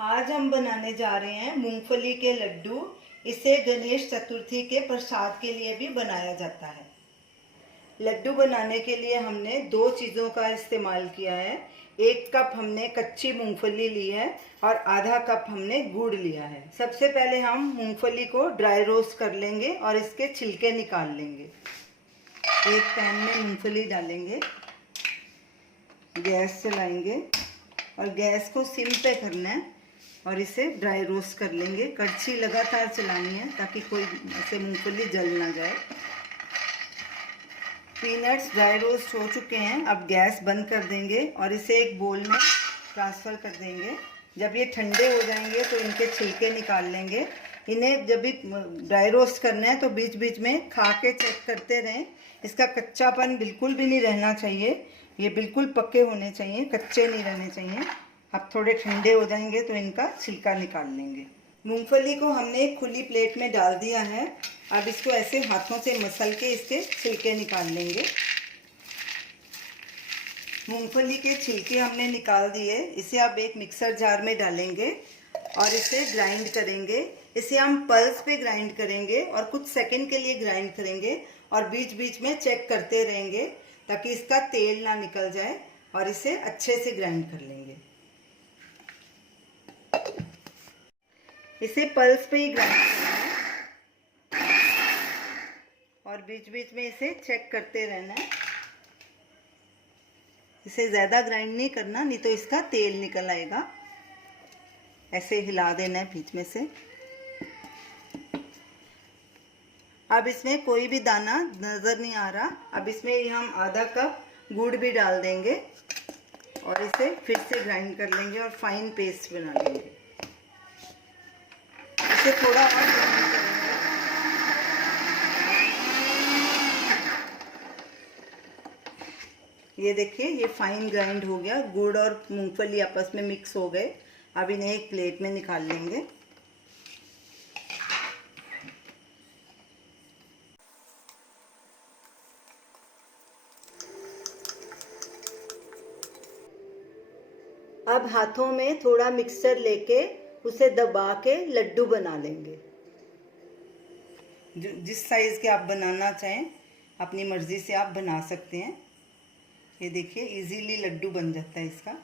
आज हम बनाने जा रहे हैं मूंगफली के लड्डू। इसे गणेश चतुर्थी के प्रसाद के लिए भी बनाया जाता है। लड्डू बनाने के लिए हमने दो चीज़ों का इस्तेमाल किया है। 1 कप हमने कच्ची मूंगफली ली है और आधा कप हमने गुड़ लिया है। सबसे पहले हम मूंगफली को ड्राई रोस्ट कर लेंगे और इसके छिलके निकाल लेंगे। एक पैन में मूंगफली डालेंगे, गैस चलाएंगे और गैस को सिम पे करना है और इसे ड्राई रोस्ट कर लेंगे। कड़छी लगातार चलानी है ताकि कोई ऐसे मूंगफली जल ना जाए। पीनट्स ड्राई रोस्ट हो चुके हैं। अब गैस बंद कर देंगे और इसे एक बोल में ट्रांसफ़र कर देंगे। जब ये ठंडे हो जाएंगे तो इनके छिलके निकाल लेंगे। इन्हें जब भी ड्राई रोस्ट करना है तो बीच बीच में खा के चेक करते रहें। इसका कच्चापन बिल्कुल भी नहीं रहना चाहिए। ये बिल्कुल पक्के होने चाहिए, कच्चे नहीं रहने चाहिए। अब थोड़े ठंडे हो जाएंगे तो इनका छिलका निकाल लेंगे। मूंगफली को हमने एक खुली प्लेट में डाल दिया है। अब इसको ऐसे हाथों से मसल के इसके छिलके निकाल लेंगे। मूंगफली के छिलके हमने निकाल दिए। इसे अब एक मिक्सर जार में डालेंगे और इसे ग्राइंड करेंगे। इसे हम पल्स पे ग्राइंड करेंगे और कुछ सेकंड के लिए ग्राइंड करेंगे और बीच बीच में चेक करते रहेंगे ताकि इसका तेल ना निकल जाए, और इसे अच्छे से ग्राइंड कर लेंगे। इसे पल्स पे ही ग्राइंड करना है और बीच बीच में इसे चेक करते रहना है। इसे ज़्यादा ग्राइंड नहीं करना, नहीं तो इसका तेल निकल आएगा। ऐसे हिला देना है बीच में से। अब इसमें कोई भी दाना नज़र नहीं आ रहा। अब इसमें हम आधा कप गुड़ भी डाल देंगे और इसे फिर से ग्राइंड कर लेंगे और फाइन पेस्ट बना लेंगे। इसे थोड़ा और ग्राइंड करेंगे। ये देखिए, ये फाइन ग्राइंड हो गया। गुड़ और मूंगफली आपस में मिक्स हो गए। अब इन्हें एक प्लेट में निकाल लेंगे। अब हाथों में थोड़ा मिक्सचर लेके उसे दबा के लड्डू बना लेंगे। जिस साइज़ के आप बनाना चाहें अपनी मर्ज़ी से आप बना सकते हैं। ये देखिए, इजीली लड्डू बन जाता है इसका।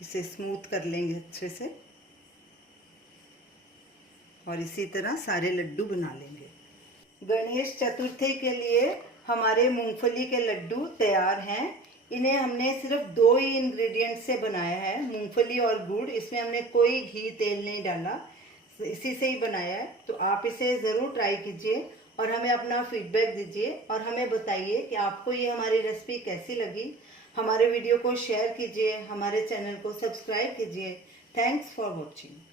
इसे स्मूथ कर लेंगे अच्छे से और इसी तरह सारे लड्डू बना लेंगे। गणेश चतुर्थी के लिए हमारे मूंगफली के लड्डू तैयार हैं। इन्हें हमने सिर्फ 2 ही इंग्रेडिएंट से बनाया है, मूंगफली और गुड़। इसमें हमने कोई घी तेल नहीं डाला, इसी से ही बनाया है। तो आप इसे ज़रूर ट्राई कीजिए और हमें अपना फीडबैक दीजिए और हमें बताइए कि आपको ये हमारी रेसिपी कैसी लगी। हमारे वीडियो को शेयर कीजिए, हमारे चैनल को सब्सक्राइब कीजिए। Thanks for watching.